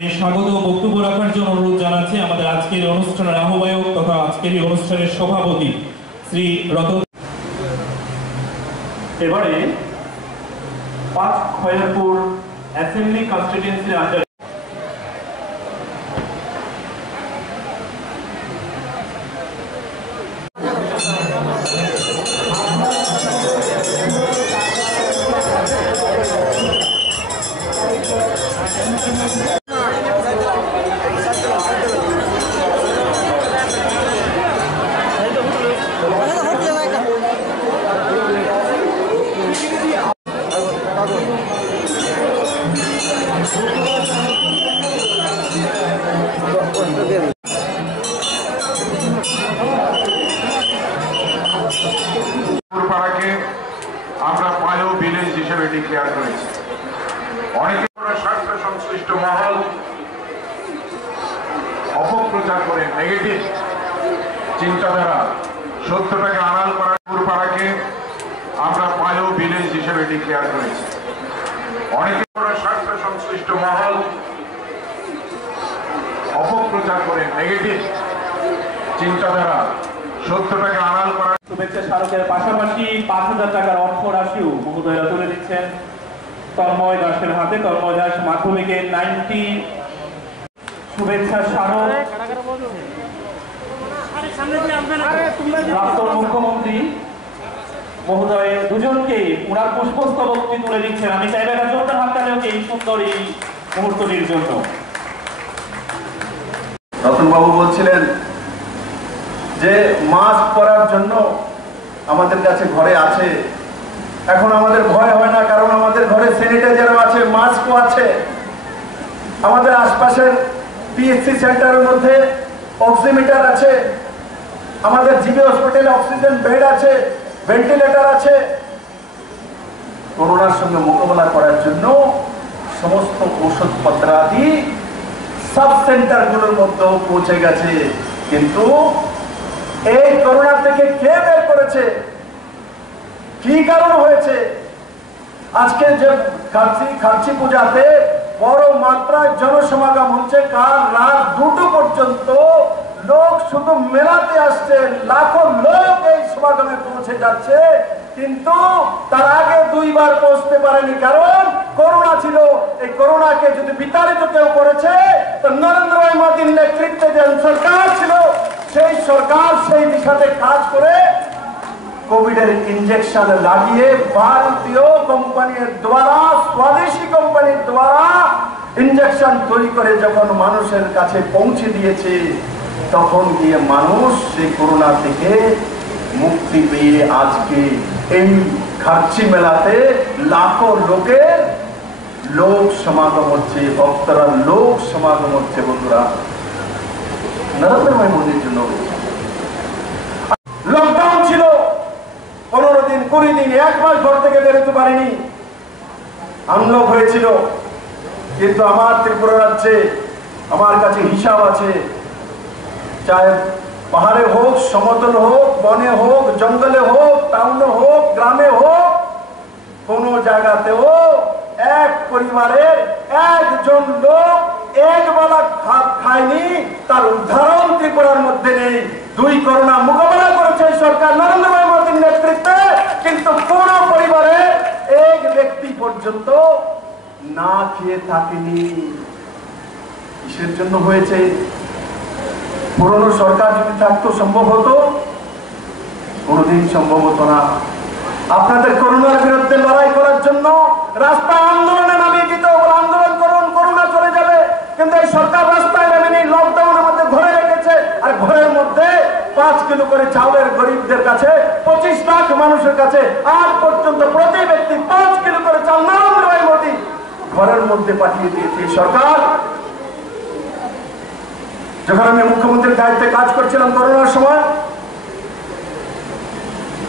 স্বাগত বক্তব্য রাখার জন্য অনুরোধ জানাচ্ছি আমাদের আজকের অনুষ্ঠানের আহ্বায়ক তথা আজকের এই অনুষ্ঠানের সভাপতি শ্রী রতন। এবারে 5 খয়রপুর অ্যাসেম্বলি কনস্টিটিউয়েন্সির আন্ডারে আমরা বায়ো ভিলেজ হিসেবে ডিক্লেয়ার করেছি। অনেকে স্বাস্থ্য সংশ্লিষ্ট মহল অপপ্রচার করে নেগেটিভ চিন্তাধারা সত্যটাকে আড়াল করার পাড়াকে আমরা বায়ো ভিলেজ হিসেবে ডিক্লেয়ার করেছি। অনেকে স্বাস্থ্য সংশ্লিষ্ট মহল অপপ্রচার করে নেগেটিভ চিন্তাধারা সত্যটাকে আড়াল করার শুভেচ্ছা স্মারকের পাশাপাশি 5,000 টাকার অর্থ রাশিও মহোদয়রা তুলে দিচ্ছেন তন্ময় দাসের হাতে। তন্ময় দাস মাধ্যমিকের 90 শুভেচ্ছা স্মারক প্রাক্তন মুখ্যমন্ত্রী মহোদয় দুজনকে ওনার পুষ্পস্তবক তুলে দিচ্ছেন। আমি চাইবে জোরদার হাততালি হোক এই সুন্দর এই মুহূর্তটির জন্য। রতনবাবু বলছিলেন যে মাস্ক পরার জন্য আমাদের কাছে ঘরে আছে, এখন আমাদের ভয় হয় না, কারণ আমাদের ঘরে স্যানিটাইজারও আছে, মাস্কও আছে। আমাদের আশপাশের পিএসসি সেন্টারের মধ্যে অক্সিমিটার আছে, আমাদের জিবি হসপিটালে অক্সিজেন বেড আছে, ভেন্টিলেটর আছে। করোনার সঙ্গে মোকাবেলা করার জন্য সমস্ত ওষুধপত্রাদি সাব সেন্টারগুলোর মধ্যেও পৌঁছে গেছে। কিন্তু এই করোনা থেকে কে বের করেছে, কি কারণ হয়েছে? আজকে যে খার্চি পূজাতে বড় মাত্রায় জনসমাগম হচ্ছে, কাল রাত 2টো পর্যন্ত লোক শুধু মেলাতে আসছে, লাখো লোক এই সমাগমে পৌঁছে যাচ্ছে, কিন্তু তার আগে 2 বার পৌঁছতে পারেনি, কারণ করোনা ছিল। এই করোনাকে যদি বিতাড়িত কেউ করেছে তো নরেন্দ্র মোদীর নেতৃত্বে যে সরকার ছিল, সেই সরকার সেই দিশাতে কাজ করে কোভিডের ইনজেকশন লাগিয়ে ভারতীয় কোম্পানির দ্বারা, স্বদেশী কোম্পানির দ্বারা ইনজেকশন তৈরি করে যখন মানুষের কাছে পৌঁছে দিয়েছে, তখন গিয়ে মানুষ সেই করোনা থেকে মুক্তি পেয়ে আজকে এই খার্চি মেলাতে লাখো লোকের লোক সমাগম হচ্ছে, ভক্তরা লোক সমাগম হচ্ছে। বন্ধুরা, নরেন্দ্র মোদীর জন্য লকডাউন ছিল 15 দিন 20 দিন, 1 মাস ঘর থেকে বেরোতে পারিনি, আনলক হয়েছিল। কিন্তু আমার ত্রিপুরা রাজ্যে আমার কাছে হিসাব আছে, চাहे পাহাড়ে হোক, সমতল হোক, বনে হোক, জঙ্গলে হোক, টাউনে হোক, গ্রামে হোক, কোন জায়গাতেও এক পরিবারের একজন লোক এক বেলা ভাত খায়নি, তার উদাহরণ ত্রিপুরার মধ্যে নেই। 2 করোনা মোকাবেলা করেছে সরকার নরেন্দ্র মোদীর নেতৃত্বে, কিন্তু কোন পরিবারে এক ব্যক্তি পর্যন্ত না খেয়ে থাকেনি। কিসের জন্য হয়েছে? পুরনো সরকার যদি থাকতো সম্ভব হতো? কোনদিন সম্ভব হতো না। আপনাদের করোনার বিরুদ্ধে লড়াই করার জন্য রাস্তায় আন্দোলনে নামিয়ে দিতে হবে, আন্দোলন করুন, করোনা চলে যাবে। কিন্তু এই সরকার রাস্তায় নামেনি, লকডাউনের মধ্যে ঘরে রেখেছে, আর ঘরের মধ্যে 5 কিলো করে চাউলের গরিবদের কাছে, 25 লাখ মানুষের কাছে আজ পর্যন্ত প্রতি ব্যক্তি 5 কিলো করে চাল নরেন্দ্র মোদী ঘরের মধ্যে পাঠিয়ে দিয়েছে সরকার। যখন আমি মুখ্যমন্ত্রীর দায়িত্বে কাজ করছিলাম করোনার সময়,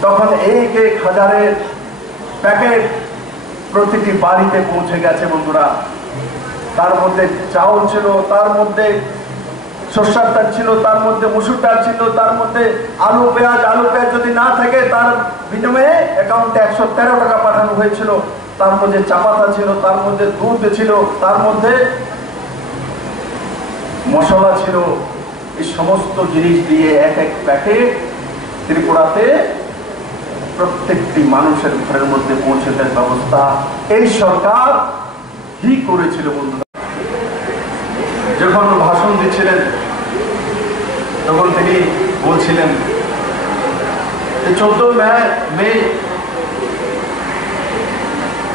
তখন 1-1 হাজারের প্যাকেট প্রতিটি বাড়িতে পৌঁছে গেছে। বন্ধুরা, তার মধ্যে চাউল ছিল, তার মধ্যে সরষের ডাল ছিল, তার মধ্যে মসুর ডাল ছিল, তার মধ্যে আলু পেঁয়াজ যদি না থাকে তার বিনিময়ে অ্যাকাউন্টে 113 টাকা পাঠানো হয়েছিল। তার মধ্যে চা পাতা ছিল, তার মধ্যে দুধ ছিল, তার মধ্যে মশলা ছিল, এই সমস্ত জিনিস দিয়ে এক এক প্যাকেট ত্রিপুরাতে প্রত্যেকটি মানুষের ঘরের মধ্যে পৌঁছে দেওয়ার ব্যবস্থা এই সরকার কি করেছিল। বন্ধুরা, যখন ভাষণ দিচ্ছিলেন তখন তিনি বলছিলেন যে 14 মে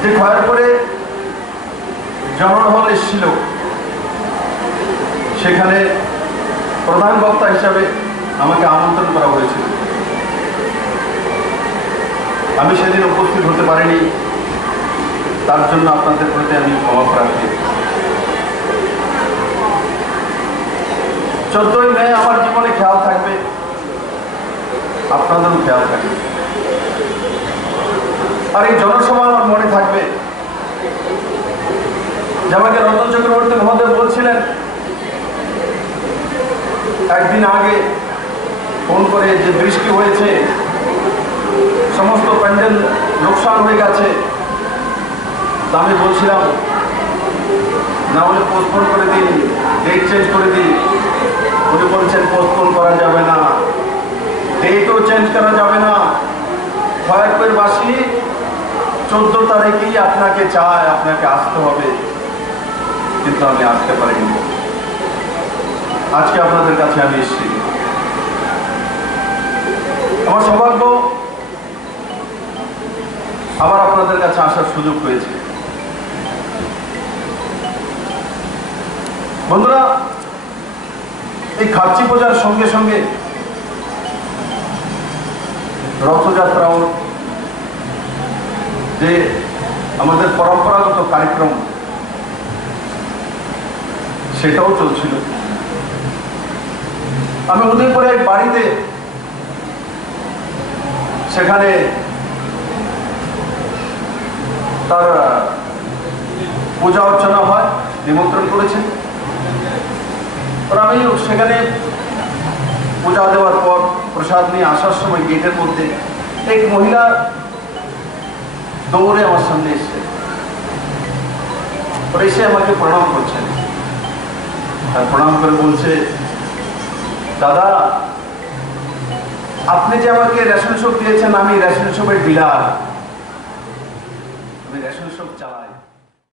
যে খয়েরপুরে জনগণ হল এসেছিল, সেখানে প্রধান বক্তা হিসাবে আমাকে আমন্ত্রণ করা হয়েছিল। আমি সেদিন উপস্থিত হতে পারিনি, তার জন্য আপনাদের প্রতি আমি ক্ষমা প্রার্থী। 14 মে আমার জীবনে খেয়াল থাকবে, আপনাদেরও খেয়াল থাকবে। আর এই জনসভা আমার মনে থাকবে, যে আমাকে রতন চক্রবর্তী মহোদয় বলছিলেন একদিন আগে ফোন করে যে বৃষ্টি হয়েছে, সমস্ত প্যান্ডেল লোকসান হয়ে গেছে। আমি বলছিলাম না হলে পোস্টপোন করে দিন, ডেট চেঞ্জ করে দিন। উনি বলছেন পোস্টপোন করা যাবে না, ডেটও চেঞ্জ করা যাবে না। খয়েরপুর বাসী 14 তারিখেই আপনাকে চায়, আপনাকে আসতে হবে। কিন্তু আমি আসতে পারিনি। আজকে আপনাদের কাছে আমি এসেছি। আমার সৌভাগ্য আবার আপনাদের কাছে আসার সুযোগ হয়েছে। বন্ধুরা, এই খার্চি পূজার সঙ্গে সঙ্গে রথযাত্রাও যে আমাদের পরম্পরাগত কার্যক্রম, সেটাও চলছিল। আমি উদয়পুরে এক বাড়িতে, সেখানে তার পূজা অর্চনা হয়, নিমন্ত্রণ করেছেন। আমি সেখানে পূজা দেওয়ার পর প্রসাদ নিয়ে আসার সময় গেটের মধ্যে এক মহিলা দৌড়ে আমার সামনে এসে এসে আমাকে প্রণাম করছেন। আর প্রণাম করে বলছে, দাদা, আপনি যে আমাকে রেশন শপ দিয়েছেন, আমি রেশন শপের ডিলার, আমি রেশন শপ চালাই।